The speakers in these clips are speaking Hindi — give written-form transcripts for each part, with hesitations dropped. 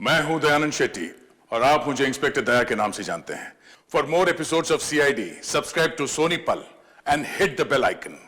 मैं हूं दयानंद शेट्टी और आप मुझे इंस्पेक्टर दया के नाम से जानते हैं। For more episodes of CID subscribe to Sony Pal and hit the bell icon.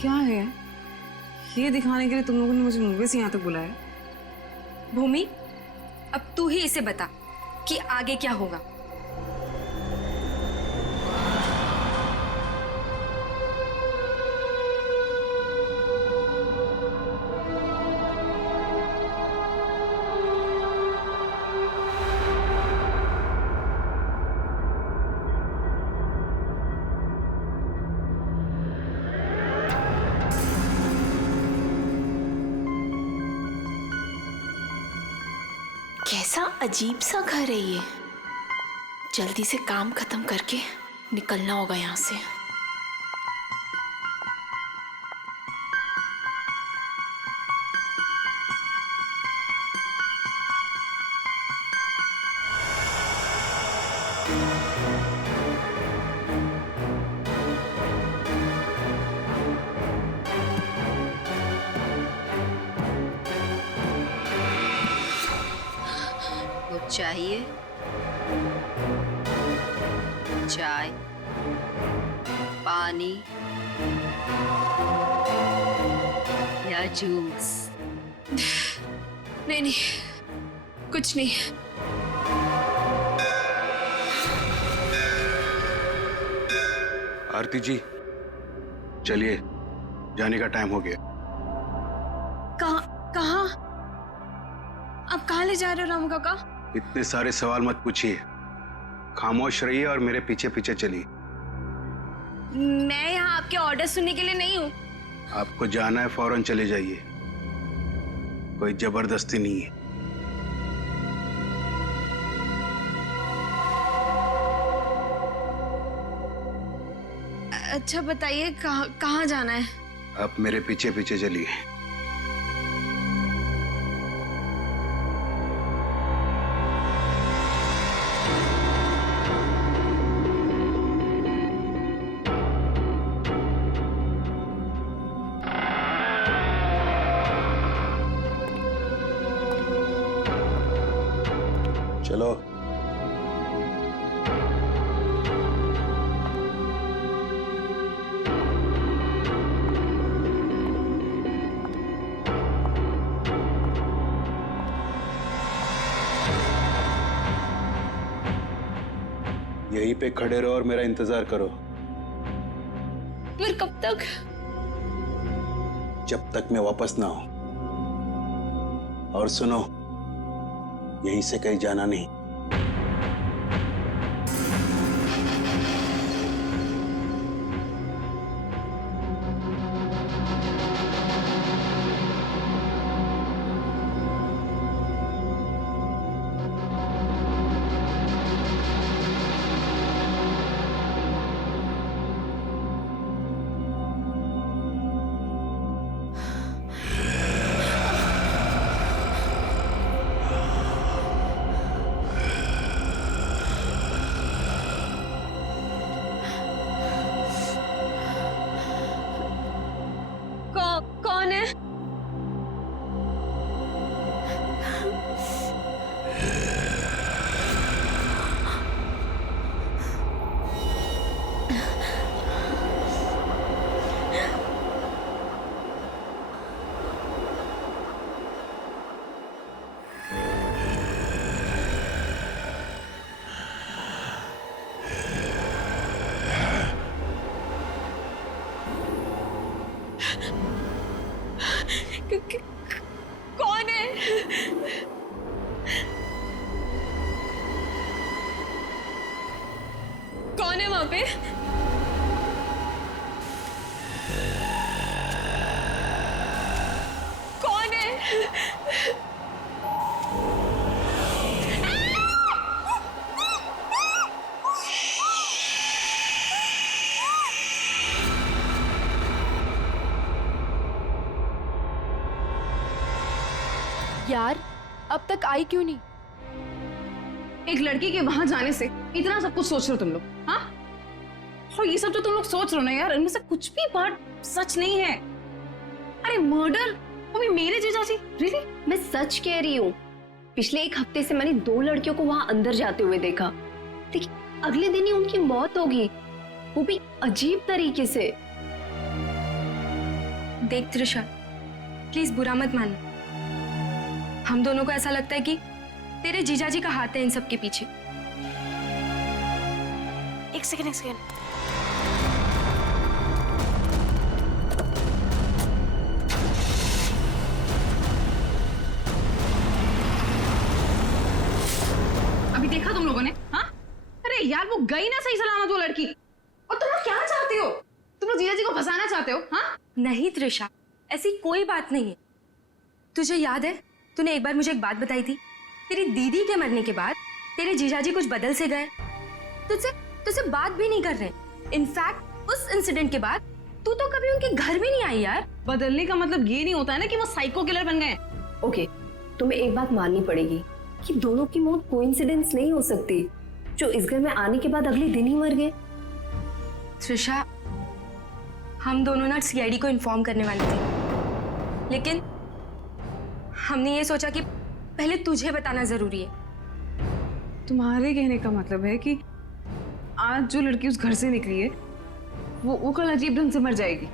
क्या है ये दिखाने के लिए तुम लोगों ने मुझे मुंबई से यहाँ तक बुलाया? भूमि, अब तू ही इसे बता कि आगे क्या होगा। कैसा अजीब सा घर है ये। जल्दी से काम खत्म करके निकलना होगा यहाँ से। चाहिए चाय, पानी या जूस? नहीं, कुछ नहीं। आरती जी, चलिए, जाने का टाइम हो गया। कहाँ? आप कहाँ ले जा रहे हो रामू काका? इतने सारे सवाल मत पूछिए, खामोश रहिए और मेरे पीछे पीछे चलिए। मैं यहाँ आपके ऑर्डर सुनने के लिए नहीं हूँ। आपको जाना है, फौरन चले जाइए, कोई जबरदस्ती नहीं है। अच्छा बताइए, कहाँ जाना है? आप मेरे पीछे पीछे चलिए। चलो। यहीं पे खड़े रहो और मेरा इंतजार करो। फिर कब तक? जब तक मैं वापस ना आऊं। और सुनो, यहीं से कहीं जाना नहीं। कौन है? कौन है? यहाँ पे? कौन है? यार अब तक आई क्यों नहीं? एक लड़की के वहां जाने से इतना सब कुछ सोच रहे हो तुम लोग, हाँ? और ये सब जो तुम लोग सोच रहे हो ना यार, इनमें से कुछ भी बात सच नहीं है। अरे मर्डर, वो भी मेरे जीजाजी, रियली? मैं सच कह रही हूँ। पिछले एक हफ्ते से मैंने 2 लड़कियों को वहां अंदर जाते हुए देखा, लेकिन अगले दिन ही उनकी मौत होगी, वो भी अजीब तरीके से। देख त्रिशा, प्लीज बुरा मत मानना। हम दोनों को ऐसा लगता है कि तेरे जीजाजी का हाथ है इन सब के पीछे। एक सेकेंड। अभी देखा तुम लोगों ने, हाँ? अरे यार वो गई ना सही सलामत वो लड़की। और तुम लोग क्या चाहते हो? तुम लोग जीजाजी को फंसाना चाहते हो, हाँ? नहीं त्रिशा, ऐसी कोई बात नहीं है। तुझे याद है तूने एक बार मुझे एक बात बताई थी, तेरी दीदी के मरने के बाद तेरे जीजाजी कुछ बदल से गए, तुझसे बात भी नहीं कर रहे। इनफैक्ट उस इंसिडेंट के बाद तू तो कभी उनके घर भी नहीं आई यार। बदलने का मतलब ये नहीं होता है ना कि वो साइको किलर बन गए। ओके, तुम्हें एक बात माननी पड़ेगी कि दोनों की मौत कोइंसिडेंस नहीं हो सकती, जो इस घर में आने के बाद अगले दिन ही मर गए। त्रिशा, हम दोनों ना सीआईडी को इन्फॉर्म करने वाले थे, लेकिन हमने ये सोचा कि पहले तुझे बताना जरूरी है। तुम्हारे कहने का मतलब है कि आज जो लड़की उस घर से निकली है वो कल अजीब ढंग से मर जाएगी,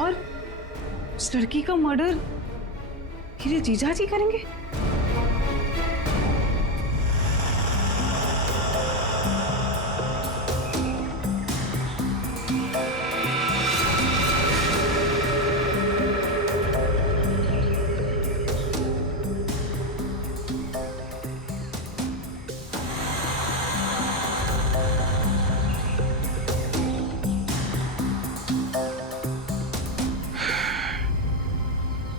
और उस लड़की का मर्डर मेरे जीजाजी करेंगे?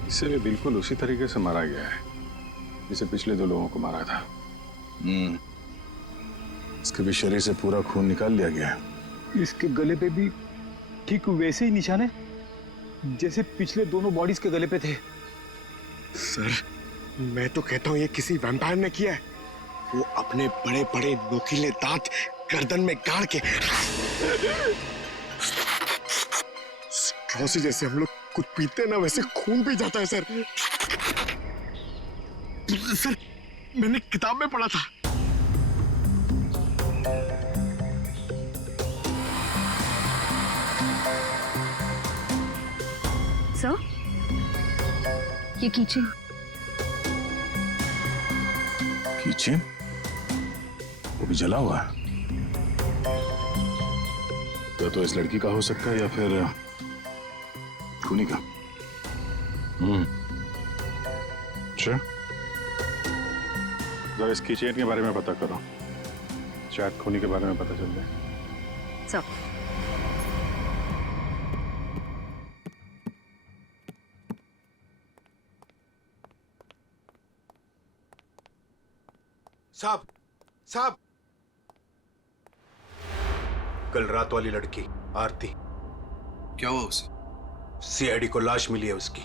इसे भी बिल्कुल उसी तरीके से मारा गया है जिसे पिछले 2 लोगों को मारा था। इसके भी शरीर से पूरा खून निकाल लिया गया है। इसके गले पे भी ठीक वैसे ही निशान है जैसे पिछले दोनों बॉडीज के गले पे थे। सर, मैं तो कहता हूँ ये किसी वैम्पायर ने किया है। वो अपने बड़े बड़े नोकीले दांत गर्दन में गाड़ के स्ट्रॉ से जैसे हम लोग कुछ पीते हैं ना, वैसे खून पी जाता है सर। सर, मैंने किताब में पढ़ा था। सर, ये कीचेन। कीचेन? वो भी जला हुआ है। तो इस लड़की का हो सकता है या फिर खूनी का। अच्छा, जरा इस कीचेन के बारे में पता करो, शायद खूनी के बारे में पता चल जाए। सर, साहब, कल रात वाली लड़की आरती, क्या हुआ उसे? सीआईडी को लाश मिली है उसकी।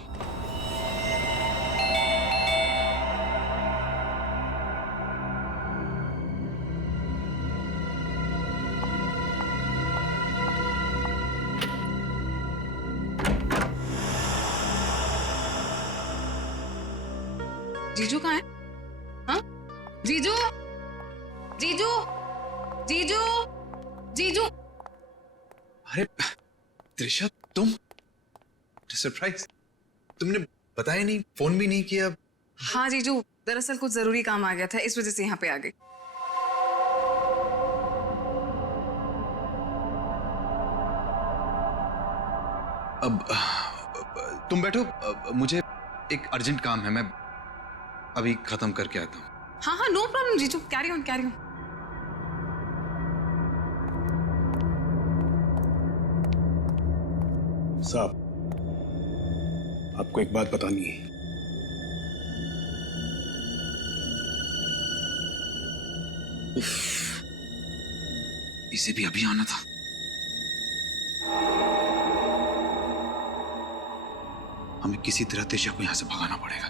जीजू कहाँ है? हाँ? जीजू, जीजू, जीजू, जीजू। अरे त्रिशा, तुम? सरप्राइज, तुमने बताया नहीं, फोन भी नहीं किया। हाँ जीजू, दरअसल कुछ जरूरी काम आ गया था, इस वजह से यहाँ पे आ गई। अब तुम बैठो, मुझे एक अर्जेंट काम है, मैं अभी खत्म करके आता हूँ। हाँ हाँ, नो प्रॉब्लम जीजू, कैरी ऑन कैरी ऑन। साहब, आपको एक बात बतानी है। इसे भी अभी आना था। हमें किसी तरह तेजा को यहां से भगाना पड़ेगा।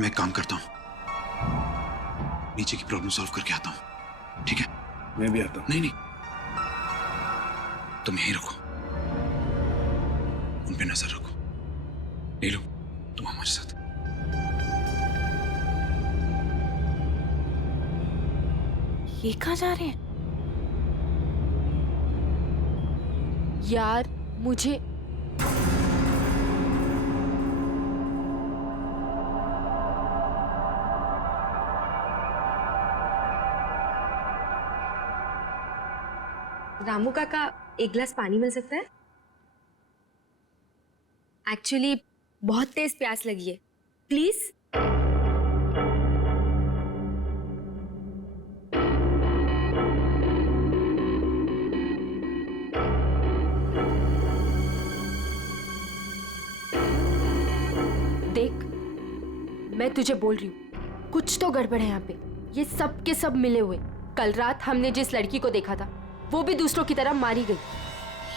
मैं एक काम करता हूं, नीचे की प्रॉब्लम सॉल्व करके आता हूं, ठीक है? मैं भी आता हूं। नहीं नहीं, तुम यहीं रखो, उन पे नजर रखो। नीलू, तुम हमारे साथ। ये कहाँ जा रहे हैं? यार मुझे रामू काका, एक गिलास पानी मिल सकता है? एक्चुअली बहुत तेज प्यास लगी है, प्लीज। देख, मैं तुझे बोल रही हूँ, कुछ तो गड़बड़ है यहाँ पे। ये सब के सब मिले हुए। कल रात हमने जिस लड़की को देखा था, वो भी दूसरों की तरह मारी गई।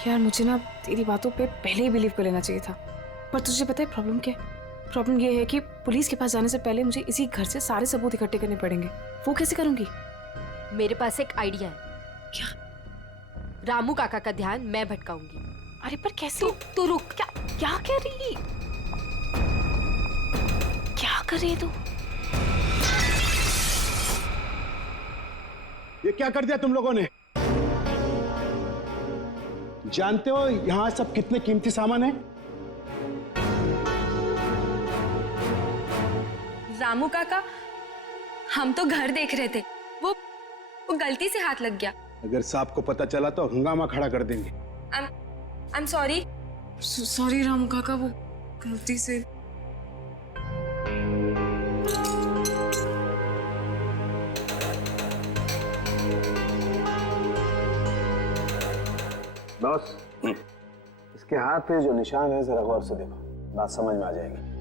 यार मुझे ना तेरी बातों पे पहले ही बिलीव कर लेना चाहिए था, पर तुझे पता है प्रॉब्लम क्या है? प्रॉब्लम ये है कि पुलिस के पास जाने से पहले मुझे इसी घर से सारे सबूत इकट्ठे करने पड़ेंगे। वो कैसे करूंगी? मेरे पास एक आइडिया है। क्या? रामू काका का ध्यान मैं भटकाऊंगी। अरे पर कैसे? तू रुक। क्या कह रही? क्या कर रही है तू? ये क्या कर दिया तुम लोगों ने? जानते हो यहां सब कितने कीमती सामान है? रामू काका, हम तो घर देख रहे थे, वो गलती से हाथ लग गया। अगर साहब को पता चला तो हंगामा खड़ा कर देंगे। I am sorry. Sorry Ramu काका, वो गलती से। बॉस, इसके हाथ पे जो निशान है जरा गौर से देखो, बात समझ में आ जाएगी।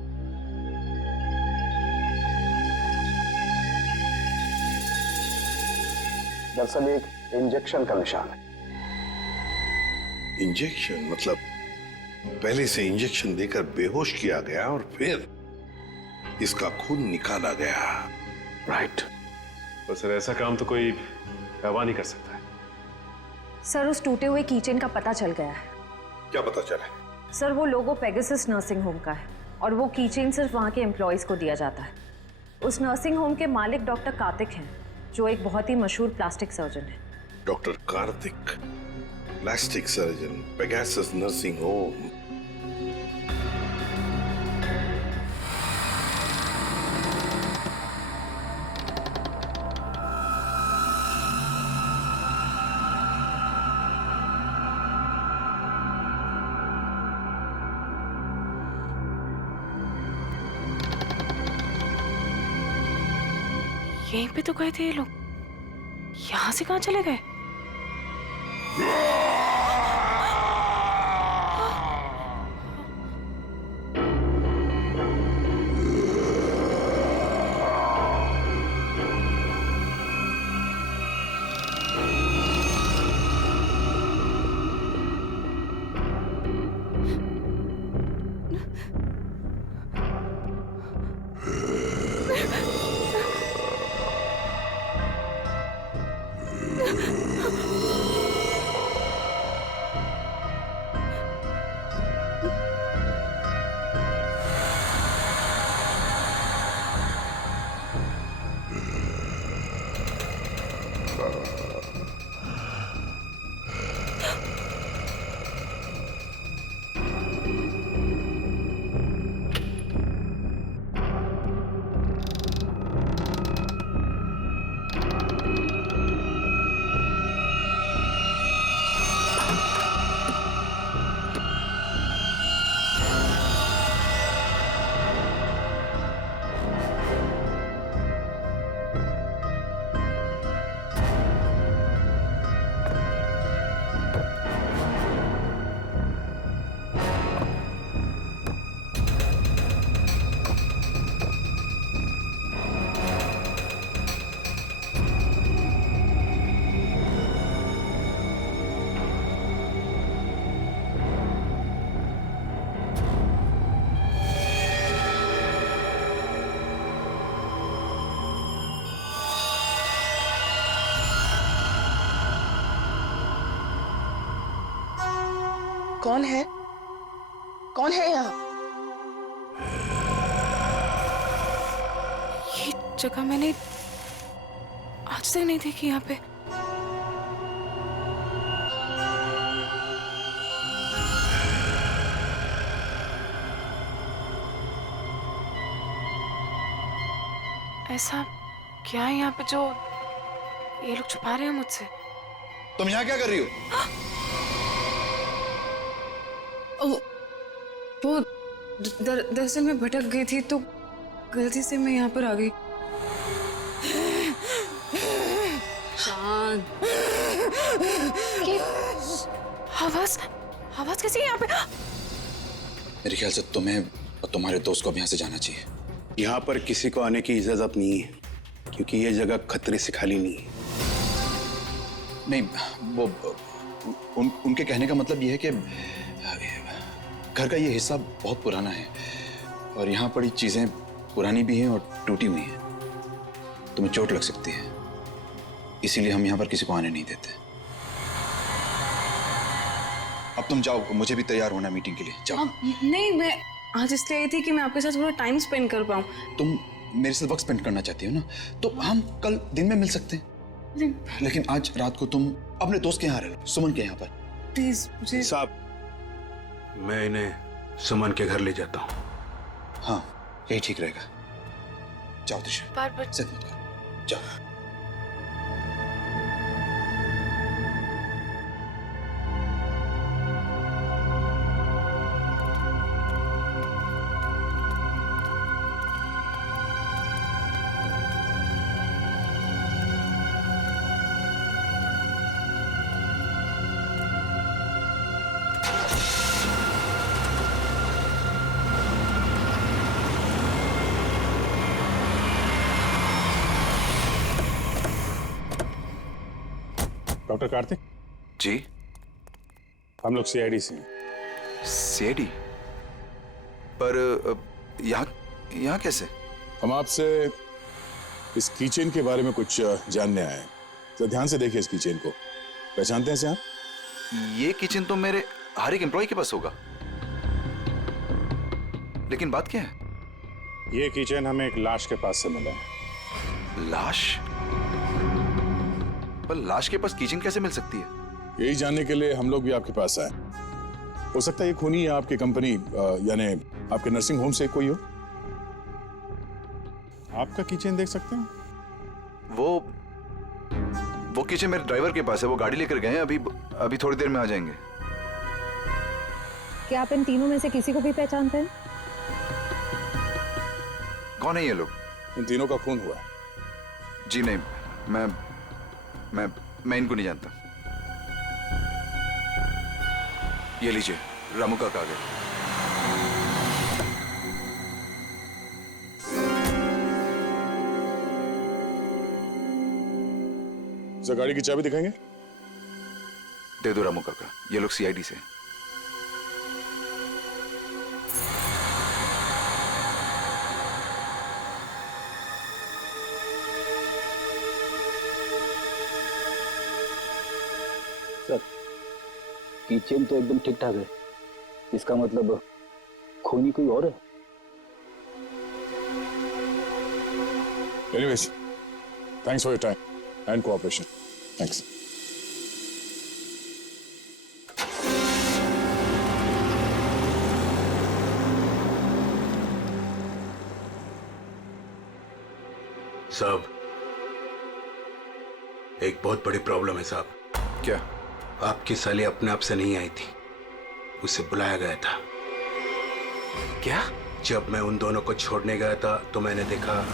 दरअसल एक इंजेक्शन का निशान है। इंजेक्शन मतलब पहले से इंजेक्शन देकर बेहोश किया गया और फिर इसका खून निकाला गया। राइट। तो सर ऐसा काम तो कोई गवाह नहीं कर सकता है। सर, उस टूटे हुए कीचेन का पता चल गया है। क्या पता चला? सर, वो लोगो पेगासस नर्सिंग होम का है और वो कीचेन सिर्फ वहाँ के एम्प्लॉयज को दिया जाता है। उस नर्सिंग होम के मालिक डॉक्टर कार्तिक हैं, जो एक बहुत ही मशहूर प्लास्टिक सर्जन है। Doctor Kartik, plastic surgeon, Pegasus nursing home. यहीं पे तो गए थे ये लोग, यहाँ से कहाँ चले गए? कौन है? कौन है यहाँ? ये जगह मैंने आज तक नहीं देखी यहाँ पे। ऐसा क्या है यहाँ पे जो ये लोग छुपा रहे हैं मुझसे? तुम यहाँ क्या कर रही हो? वो दरअसल मैं भटक गई थी तो गलती से मैं यहाँ पर आ गई। शांत। ये आवाज आवाज कैसी है यहाँ पे? मेरे ख्याल से तुम्हें और तुम्हारे दोस्त को अब यहाँ से जाना चाहिए। यहाँ पर किसी को आने की इजाजत नहीं है क्योंकि ये जगह खतरे से खाली नहीं है। नहीं, वो उनके कहने का मतलब ये है कि घर का ये हिस्सा बहुत पुराना है और यहाँ पड़ी चीजें पुरानी भी हैं और टूटी हुई हैं। तुम्हें चोट लग सकती है, इसीलिए हम यहाँ पर किसी को आने नहीं देते। अब तुम जाओ, मुझे भी तैयार होना मीटिंग के लिए। जाओ। नहीं, मैं आज इसलिए आई थी कि मैं आपके साथ थोड़ा टाइम स्पेंड कर पाऊँ। तुम मेरे साथ वक्त स्पेंड करना चाहती हो ना, तो हम कल दिन में मिल सकते हैं। लेकिन आज रात को तुम अपने दोस्त के यहाँ रह लो, सुमन के यहाँ पर। प्लीज मुझे। साहब, मैं इन्हें सुमन के घर ले जाता हूँ। हाँ, यही ठीक रहेगा। जाओ दिशा, बार-बार जिद मत करो, जाओ। डॉक्टर कार्तिक जी, हम लोग सीआईडी से हैं। सीआईडी? पर यहाँ कैसे? हम आपसे इस कीचेन के बारे में कुछ जानने आए हैं। तो ध्यान से देखिए इस कीचेन को। पहचानते हैं इसे आप? ये किचन तो मेरे हर एक एम्प्लॉय के पास होगा, लेकिन बात क्या है? ये किचन हमें एक लाश के पास से मिला है। लाश? पर लाश के पास किचन कैसे मिल सकती है? यही जानने के लिए हम लोग भी आपके पास आए। हो सकता है ये खूनी या आपकी कंपनी यानी आपके नर्सिंग होम से कोई हो। आपका किचन देख सकते हैं? वो किचन मेरे ड्राइवर के पास है, वो गाड़ी लेकर गए हैं, अभी थोड़ी देर में आ जाएंगे। क्या आप इन तीनों में से किसी को भी पहचानते हैं? कौन है ये लोग? इन तीनों का खून हुआ है। जी नहीं, मैं इनको नहीं जानता। ये लीजिए, रामू का कागज। सर, गाड़ी की चाबी दिखाएंगे? दे दो रामू काका, ये लोग सीआईडी से। सर, किचन तो एकदम ठीक ठाक है। इसका मतलब खूनी कोई और है? Anyways, thanks for your time and cooperation. Thanks. साहब, एक बहुत बड़ी प्रॉब्लम है साहब। क्या? आपकी साली अपने आप से नहीं आई थी, उसे बुलाया गया था। क्या? जब मैं उन दोनों को छोड़ने गया था तो मैंने देखा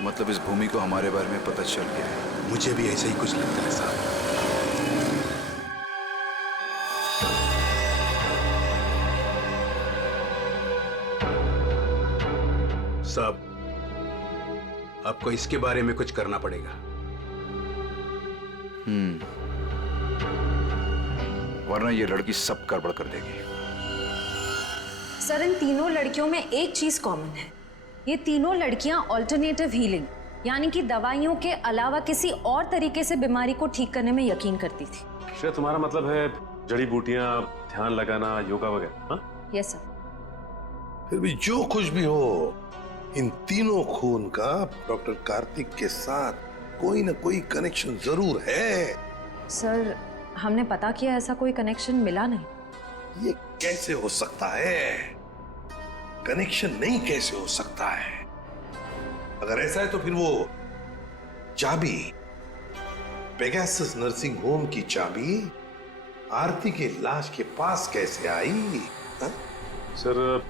मतलब इस भूमि को हमारे बारे में पता चल गया है। मुझे भी ऐसा ही कुछ लगता है साहब। साहब, आपको इसके बारे में कुछ करना पड़ेगा। वरना ये लड़की सब गड़बड़ कर देगी। सर, इन तीनों लड़कियों में एक चीज कॉमन है। ये तीनों लड़कियां ऑल्टरनेटिव हीलिंग यानी कि दवाइयों के अलावा किसी और तरीके से बीमारी को ठीक करने में यकीन करती थी। शायद तुम्हारा मतलब है जड़ी बूटियां, ध्यान लगाना, योगा वगैरह। हाँ, यस सर। फिर भी जो कुछ भी हो, इन तीनों खून का डॉक्टर कार्तिक के साथ कोई ना कोई कनेक्शन जरूर है। सर, हमने पता किया, ऐसा कोई कनेक्शन मिला नहीं। ये कैसे हो सकता है? कनेक्शन नहीं कैसे हो सकता है? अगर ऐसा है तो फिर वो चाबी, पेगासस नर्सिंग होम की चाबी आरती के लाश के पास कैसे आई? हा? सर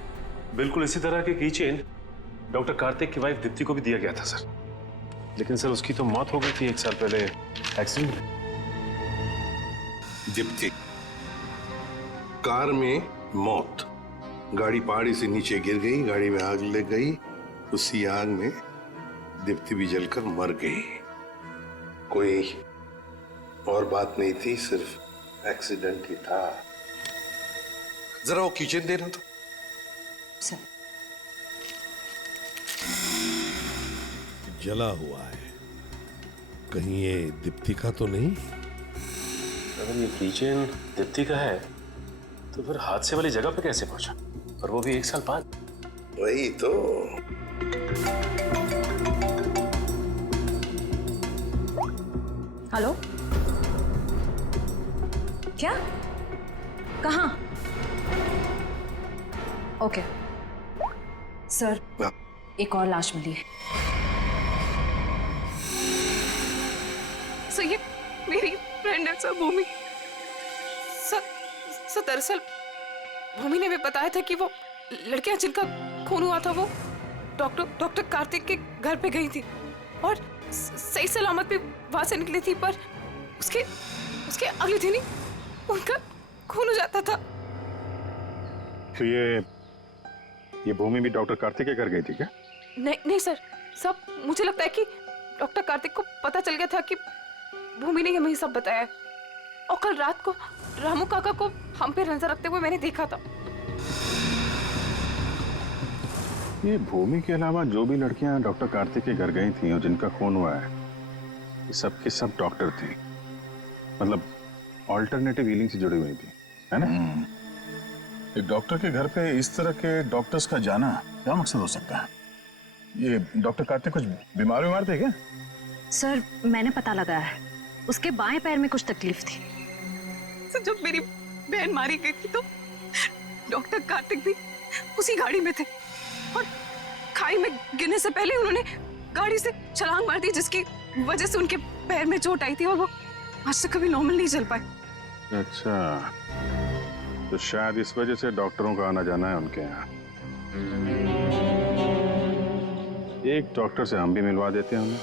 बिल्कुल इसी तरह के कीचेन डॉक्टर कार्तिक की वाइफ दीप्ति को भी दिया गया था सर, लेकिन सर उसकी तो मौत हो गई थी 1 साल पहले एक्सीडेंट में। दीप्ति, कार में मौत, गाड़ी पहाड़ी से नीचे गिर गई, गाड़ी में आग लग गई, उसी आग में दीप्ति भी जलकर मर गई। कोई और बात नहीं थी, सिर्फ एक्सीडेंट ही था। जरा वो किचन देना तो। सर, जला हुआ है, कहीं ये दीप्ति का तो नहीं? अगर ये किचन दीप्ति का है तो फिर हादसे वाली जगह पे कैसे पहुंचा, और वो भी 1 साल बाद? वही तो। हेलो, क्या? कहाँ? ओके सर, एक और लाश मिली है। सर, ये मेरी फ्रेंड है सर, भूमि। सर दरअसल भूमि ने भी बताया था कि वो लड़कियां जिनका खून हुआ था वो डॉक्टर कार्तिक के घर पे गई थी और सही सलामत भी वहां से निकली थी, पर उसके अगले दिन ही उनका खून हो जाता था। तो ये भूमि भी डॉक्टर कार्तिक के घर गई थी क्या? नहीं सर, सब मुझे लगता है कि डॉक्टर कार्तिक को पता चल गया था कि भूमि ने हमें सब बताया, और कल रात को रामू काका को हम पे नजर रखते हुए मैंने देखा था। ये भूमि के अलावा जो भी लड़कियां डॉक्टर कार्तिक के घर गई थी और जिनका खून हुआ है, ये सब के सब डॉक्टर थे, मतलब ऑल्टरनेटिव हीलिंग से जुड़ी हुई थी, है ना? एक डॉक्टर के घर पे इस तरह के डॉक्टर्स का जाना क्या मकसद हो सकता है? ये डॉक्टर कार्तिक कुछ बीमार थे क्या? सर, मैंने पता लगाया है, उसके बाएं पैर में कुछ तकलीफ थी। सर, जब मेरी बहन मारी गई थी तो डॉक्टर कार्तिक भी उसी गाड़ी में थे, और खाई में गिरने से पहले उन्होंने गाड़ी से छलांग मार दी, जिसकी वजह से उनके पैर में चोट आई थी और वो आज तक कभी नॉर्मल नहीं चल पाए। अच्छा, तो शायद इस वजह से डॉक्टरों का आना जाना है उनके यहाँ। एक डॉक्टर से हम भी मिलवा देते हैं उन्हें।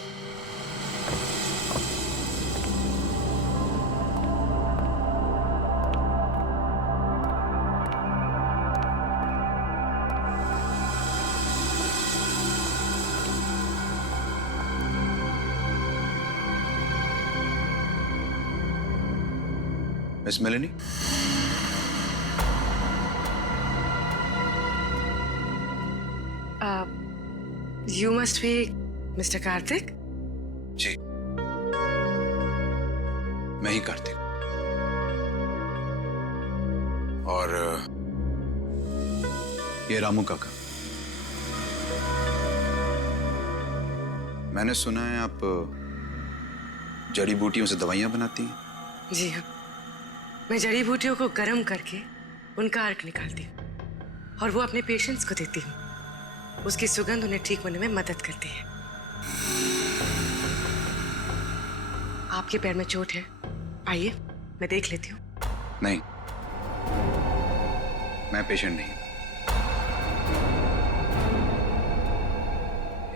Miss Melanie, You must be Mr. Kartik? जी, मैं ही कार्तिक। और ये रामू काका। मैंने सुना है आप जड़ी बूटियों से दवाइयां बनाती हैं। जी हाँ, मैं जड़ी बूटियों को गर्म करके उनका अर्क निकालती हूँ और वो अपने पेशेंट्स को देती हूँ। उसकी सुगंध उन्हें ठीक होने में मदद करती है। आपके पैर में चोट है, आइए मैं देख लेती हूँ। नहीं, मैं पेशेंट नहीं।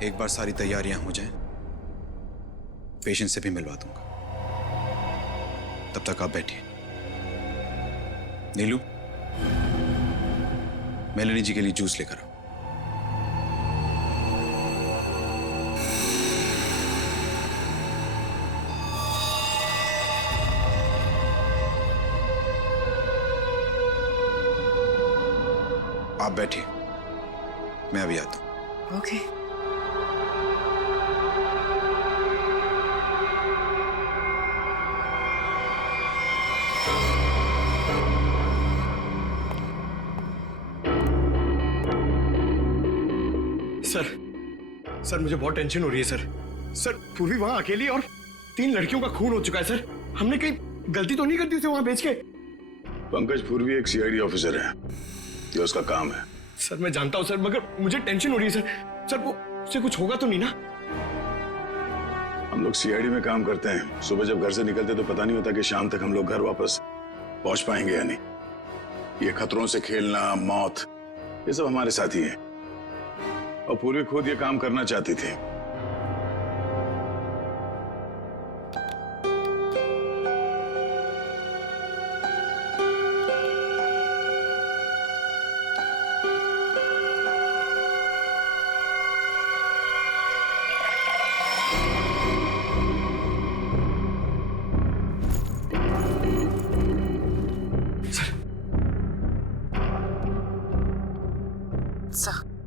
एक बार सारी तैयारियां हो जाएं, पेशेंट से भी मिलवा दूंगा। तब तक आप बैठिए। नीलू, मेलेनी जी के लिए जूस लेकर आओ। आप बैठिए, मैं अभी आता हूँ। ओके। सर मुझे बहुत टेंशन हो रही है सर पूर्वी वहां अकेली और 3 लड़कियों का खून हो चुका है सर। हमने कहीं गलती तो नहीं कर दी उसे वहां भेज के? पंकज पूर्वी एक सीआईडी ऑफिसर है, ये उसका काम है। सर मैं जानता हूं सर, मगर मुझे टेंशन हो रही है सर वो उसे कुछ होगा तो नहीं ना? हम लोग सीआईडी में काम करते हैं, सुबह जब घर से निकलते तो पता नहीं होता कि शाम तक हम लोग घर वापस पहुंच पाएंगे या नहीं। ये खतरों से खेलना, मौत, ये सब हमारे साथी हैं। और पूर्वी खुद ये काम करना चाहती थी।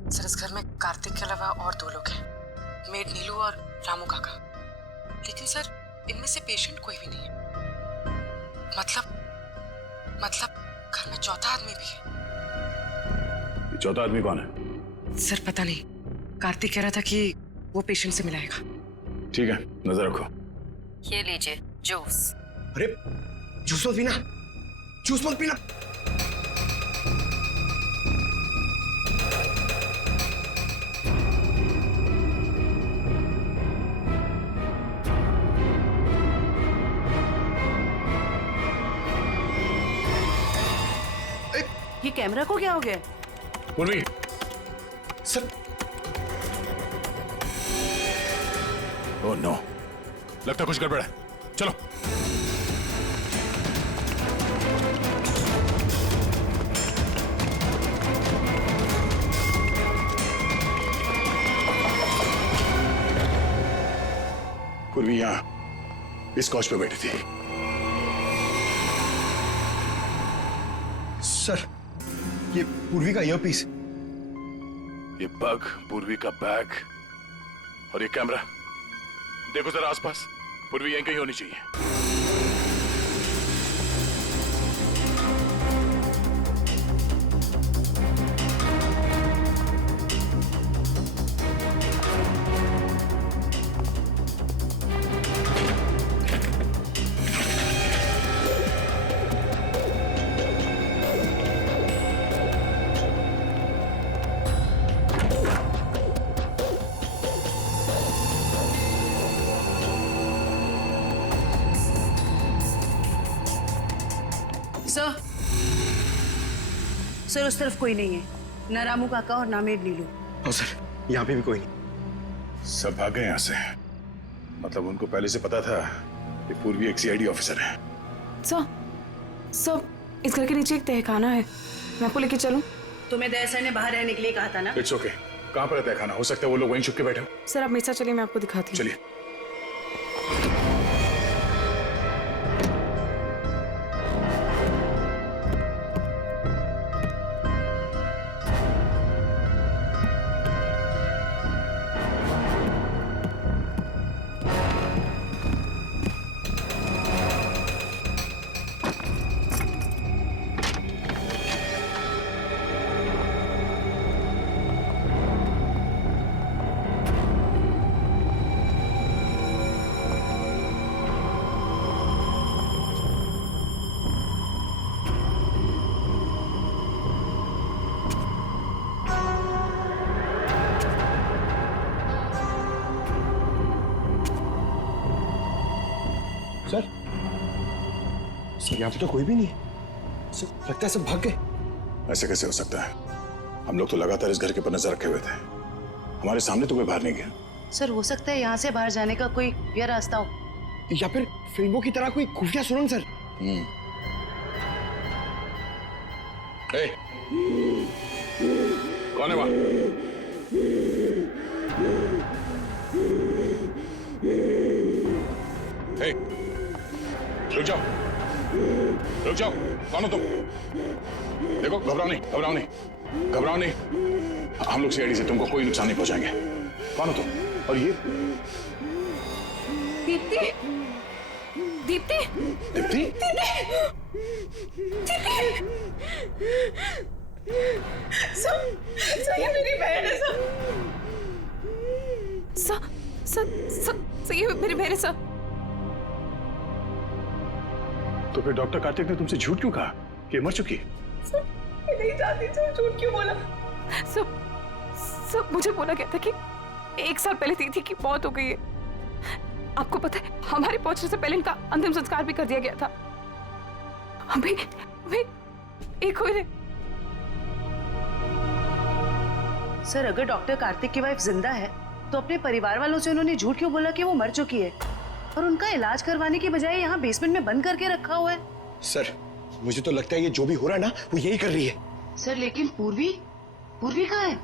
सर इस घर में कार्तिक के अलावा और 2 लोग हैं, मेड नीलू और रामू काका। लेकिन सर इनमें से पेशेंट कोई भी नहीं है। मतलब घर में चौथा आदमी भी है। ये चौथा आदमी कौन है? सर पता नहीं, कार्तिक कह रहा था कि वो पेशेंट से मिलाएगा। ठीक है, नजर रखो। ये लीजिए जूस। अरे जूस मत पीना, जूस मत पीना। ये कैमरा को क्या हो गया? पूर्वी, सर ओह नो, लगता कुछ गड़बड़ है। चलो। पूर्वी यहाँ इस कॉच पे बैठी थी। सर ये पूर्वी का ईयरपीस। ये बग, पूर्वी का बैग और ये कैमरा। देखो जरा आसपास, पूर्वी यहीं कहीं होनी चाहिए। सर उस तरफ कोई नहीं है, न रामू काका और ना मेड नीलू। और सर यहाँ पे भी कोई नहीं। सब भाग गए यहाँ से। मतलब उनको पहले से पता था कि पूर्वी एक सीआईडी ऑफिसर है। सर इस घर के नीचे एक तहखाना है, मैं आपको लेके चलूं? तुम्हें दया सर ने बाहर रहने के लिए कहा था ना? It's okay. कहाँ पर है तहखाना? हो सकता है वो लोग वहीं छुप के बैठे हो। सर आप मेरे साथ चलिए, मैं आपको दिखाती हूँ। चलिए। सर यहाँ पे तो कोई भी नहीं है। सर लगता है सब भाग गए। ऐसे कैसे हो सकता है? हम लोग तो लगातार इस घर के ऊपर नजर रखे हुए थे। हमारे सामने तो कोई बाहर नहीं गया। सर हो सकता है यहाँ से बाहर जाने का कोई यह रास्ता हो, या फिर फिल्मों की तरह कोई खुफिया सुरंग। सर कौन है वहां? रुक जाओ। रुक जाओ, कौन हो तुम? देखो, घबराओ नहीं, घबराओ नहीं, घबराओ नहीं। हम लोग सीआईडी से तुमको कोई नुकसान नहीं पहुंचाएंगे। कौन हो तुम? और ये? दीप्ति, दीप्ति, दीप्ति? सर ये मेरी बहन है सर। सर ये मेरी बहन है सर। तो फिर डॉक्टर कार्तिक ने तुमसे झूठ क्यों कहा कि मर चुकी है? सर मैं नहीं जानती सर, झूठ क्यों बोला? सब मुझे बोला गया था कि 1 साल पहले दीदी की मौत हो गई है। आपको पता है हमारे पहुंचने से पहले इनका अंतिम संस्कार भी कर दिया गया था। अभी एक हो रहे। सर अगर डॉक्टर कार्तिक की वाइफ जिंदा है तो अपने परिवार वालों से उन्होंने झूठ क्यों बोला कि वो मर चुकी है और उनका इलाज करवाने की बजाय यहाँ बेसमेंट में बंद करके रखा हुआ है? सर मुझे तो लगता है ये जो भी हो रहा है ना वो यही कर रही है। सर लेकिन पूर्वी कहाँ है?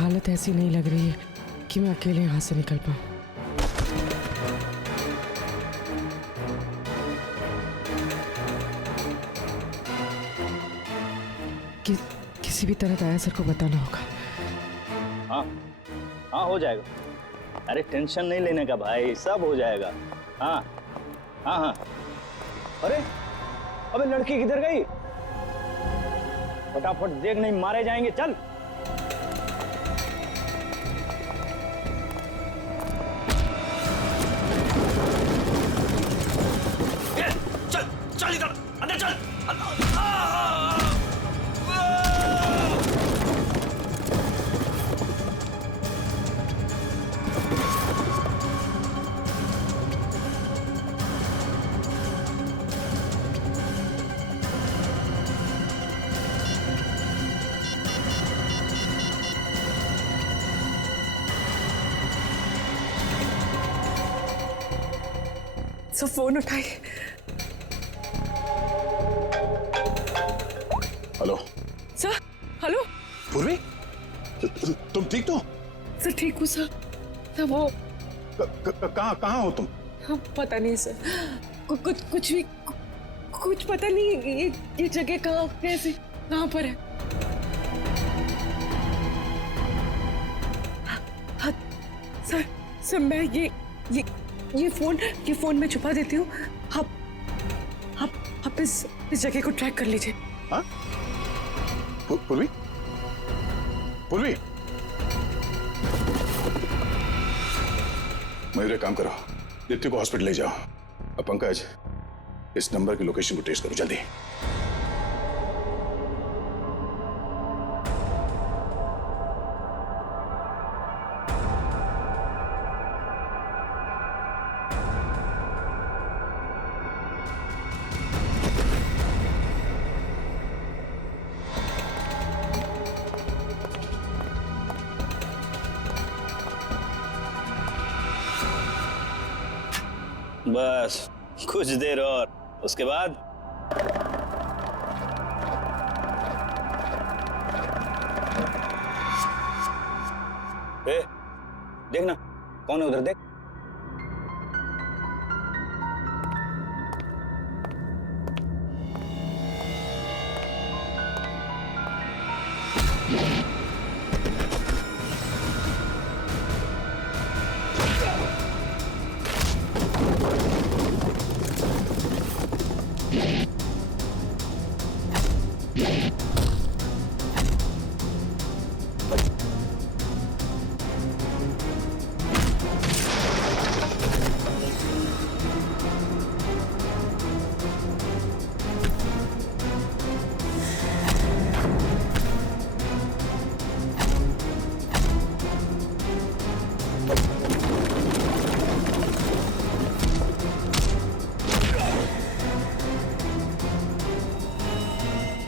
हालत ऐसी नहीं लग रही है कि मैं अकेले यहाँ से निकल पाऊँ। किसी भी तरह दया सर को बताना होगा। हाँ हो जाएगा। अरे टेंशन नहीं लेने का भाई, सब हो जाएगा। हाँ। अरे अबे लड़की किधर गई? फटाफट देख, नहीं मारे जाएंगे। चल चल इधर अंदर चल। सब फोन उठाइए। Hello sir. हेलो पूर्वी, तुम ठीक तो? सर ठीक हूँ सर। सर वो कहाँ हो तुम? पता नहीं सर, कुछ पता नहीं। ये जगह कहाँ, कैसे, कहाँ पर है? हाँ, सर मैं ये फोन में छुपा देती हूँ। आप इस जगह को ट्रैक कर लीजिए। हाँ? पूर्वी, मेरे काम करो, दीप्ति को हॉस्पिटल ले जाओ। अब पंकज, इस नंबर की लोकेशन को ट्रेस करो जल्दी। बस कुछ देर और, उसके बाद ए, देखना कौन है उधर, देख।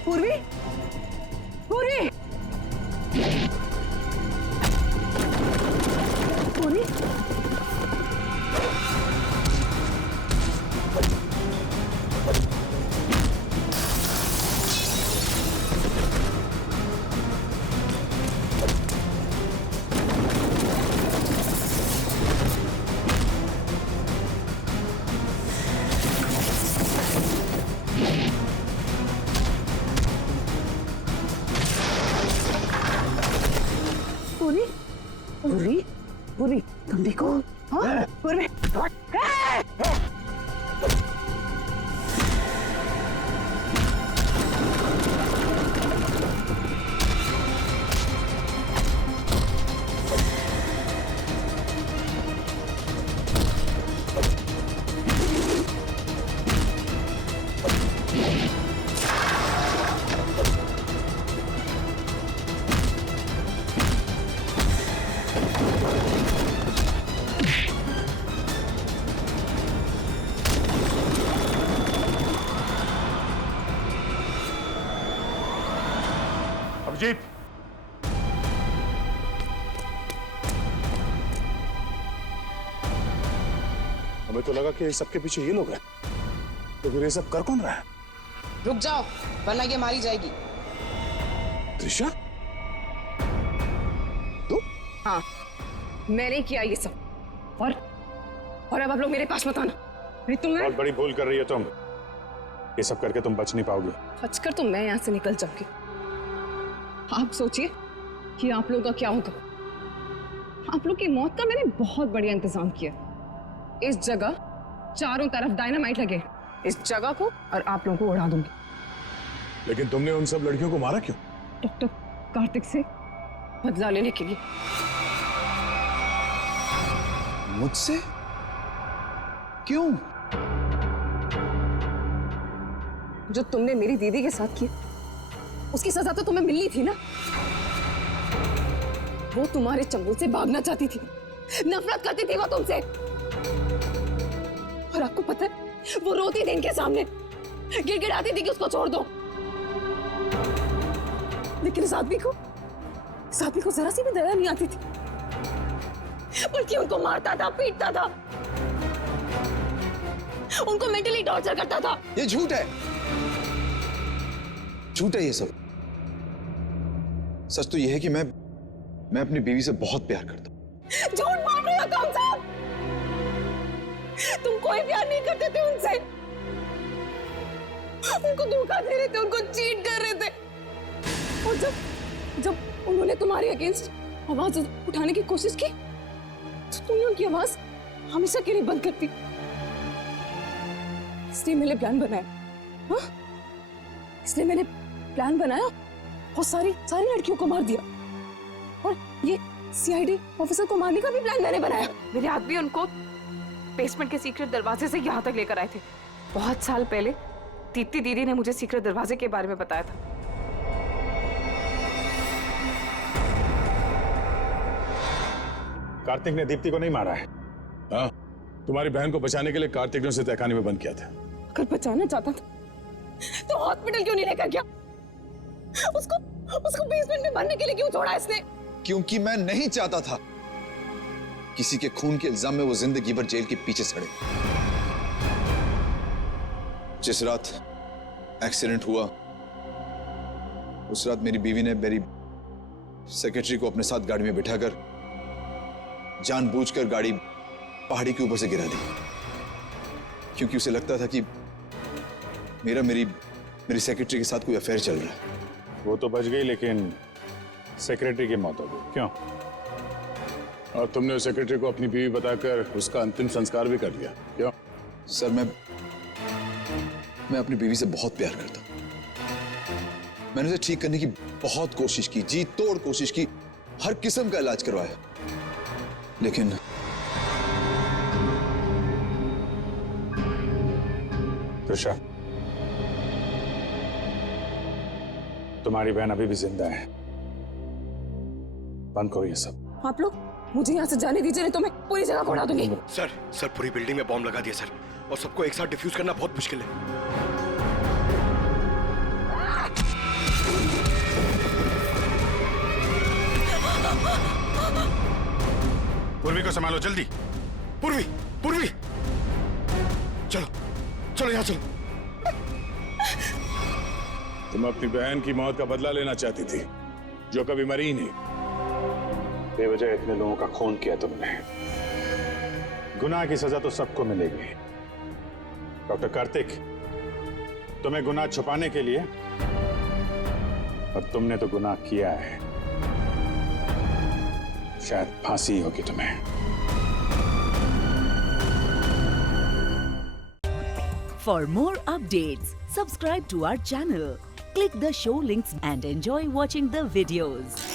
पूर्वी, पूर्वी, पूर्वी, पूर्वी, पूर्वी, पूर्वी, तुम देखो, हाँ, पूर्वी, अभिजीत, हमें तो लगा कि सबके पीछे ये लोग हैं, तो फिर ये सब कर कौन रहा है? रुक जाओ वरना ये मारी जाएगी। त्रिशा, हाँ, मैंने किया ये सब, और अब आप लोग मेरे पास मत आना। नहीं तुम बहुत बड़ी भूल कर रही हो तुम। ये सब करके तुम बच नहीं पाओगी। बचकर तो मैं यहाँ से निकल जाऊंगी। आप सोचिए कि आप लोगों का क्या होगा। आप लोग की मौत का मैंने बहुत बढ़िया इंतजाम किया। इस जगह चारों तरफ डायनामाइट लगे, इस जगह को और आप लोगों को उड़ा दूंगी। लेकिन तुमने उन सब लड़कियों को मारा क्यों? डॉक्टर कार्तिक से बदला लेने के लिए। मुझसे? क्यों? जो तुमने मेरी दीदी के साथ किया, उसकी सजा तो तुम्हें मिलनी थी ना। वो तुम्हारे चंगुल से भागना चाहती थी, नफरत करती थी वो तुमसे। और आपको पता है, वो रोती थी इनके सामने, गिड़गिड़ाती थी कि उसको छोड़ दो। लेकिन इस आदमी को जरा सी भी दया नहीं आती थी, बल्कि उनको मारता था, पीटता था, उनको मेंटली टॉर्चर करता था। ये झूठ है, झूठ है ये सब। सच तो ये है कि मैं अपनी बीवी से बहुत प्यार करता हूँ। झूठ बोल रहे हो तुम सब। तुम कोई प्यार नहीं करते थे उनसे, उनको धोखा दे रहे थे, उनको चीट कर रहे थे। और जब उन्होंने तुम्हारे अगेंस्ट आवाज उठाने की कोशिश की, तो तुमने उनकी आवाज हमेशा के लिए बंद कर दी। इसलिए मैंने प्लान बनाया, हाँ? इसलिए मैंने प्लान बनाया और सारी लड़कियों को मार दिया। और ये सीआईडी ऑफिसर को मारने का भी प्लान मैंने बनाया। मेरे आदमी उनको बेसमेंट के सीक्रेट दरवाजे से यहाँ तक लेकर आए थे। बहुत साल पहले दीप्ति दीदी ने मुझे सीक्रेट दरवाजे के बारे में बताया था। कार्तिक ने दीप्ति को नहीं मारा है। हाँ, तुम्हारी बहन को बचाने के लिए कार्तिक ने उसे तहखाने में बंद किया था। अगर बचाना चाहता था तो हॉस्पिटल क्यों नहीं लेकर गया? उसको बेसमेंट में भरने के लिए क्यों छोड़ा इसने? क्योंकि मैं नहीं चाहता था किसी के खून के इल्जाम में वो जिंदगी भर जेल के पीछे सड़े। जिस रात एक्सीडेंट हुआ, उस रात मेरी बीवी ने मेरी सेक्रेटरी को अपने साथ गाड़ी में बिठाकर जानबूझकर गाड़ी पहाड़ी के ऊपर से गिरा दी, क्योंकि उसे लगता था कि मेरी सेक्रेटरी के साथ कोई अफेयर चल रहा है। वो तो बच गई, लेकिन सेक्रेटरी की मौत हो गई। क्यों? और तुमने उस सेक्रेटरी को अपनी बीवी बताकर उसका अंतिम संस्कार भी कर दिया, क्यों? सर, मैं अपनी बीवी से बहुत प्यार करता हूं। मैंने उसे ठीक करने की बहुत कोशिश की, जी तोड़ कोशिश की, हर किस्म का इलाज करवाया, लेकिन त्रिशा, तुम्हारी बहन अभी भी जिंदा है। बंद करो ये सब। आप लोग मुझे यहाँ से जाने दीजिए, नहीं तो मैं पूरी जगह को उड़ा दूंगी। सर पूरी बिल्डिंग में बॉम्ब लगा दिया सर, और सबको एक साथ डिफ्यूज करना बहुत मुश्किल है। पूर्वी को संभालो जल्दी। पूर्वी चलो यहाँ चलो। तुम अपनी बहन की मौत का बदला लेना चाहती थी, जो कभी मरी ही नहीं। बेवजह इतने लोगों का खून किया तुमने, गुनाह की सजा तो सबको मिलेगी। डॉक्टर कार्तिक, तुम्हें गुनाह छुपाने के लिए, और तुमने तो गुनाह किया है, शायद फांसी होगी तुम्हें। For more updates, subscribe to our channel, click the show links and enjoy watching the videos.